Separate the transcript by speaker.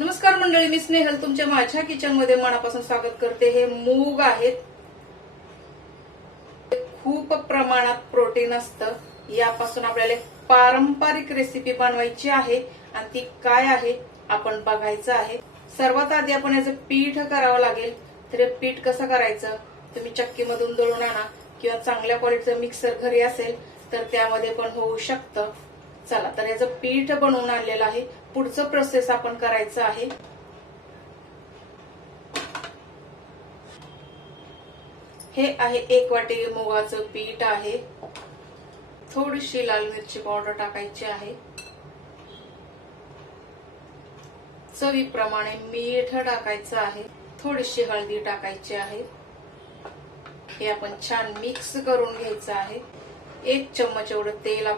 Speaker 1: नमस्कार मंडळी मी स्नेहल. तुमच्या माझ्या किचनमध्ये मनापासून स्वागत करते. हे मूग आहेत. खूप प्रमाणात प्रोटीन असतं. यापासून आपल्याला एक पारंपरिक रेसिपी बनवायची आहे आणि ती काय आहे आपण बघायचं आहे. सर्वात आधी आपण याचं पीठ करावं लागेल. तर हे पीठ कसं करायचं? तुम्ही चक्कीमधून दळून आणा किंवा चांगल्या क्वालिटीचं मिक्सर घरी असेल तर त्यामध्ये पण होऊ शकतं. चला तर याचं पीठ बनवून आणलेलं आहे. पुढचं प्रोसेस आपण करायचं आहे. हे आहे एक वाटी मुगाचं पीठ आहे. थोडीशी लाल मिरची पावडर टाकायची आहे. चवीप्रमाणे मीठ टाकायचं आहे. थोडीशी हळदी टाकायची आहे. हे आपण छान मिक्स करून घ्यायचं आहे. एक चम्मच एवढं तेल आपण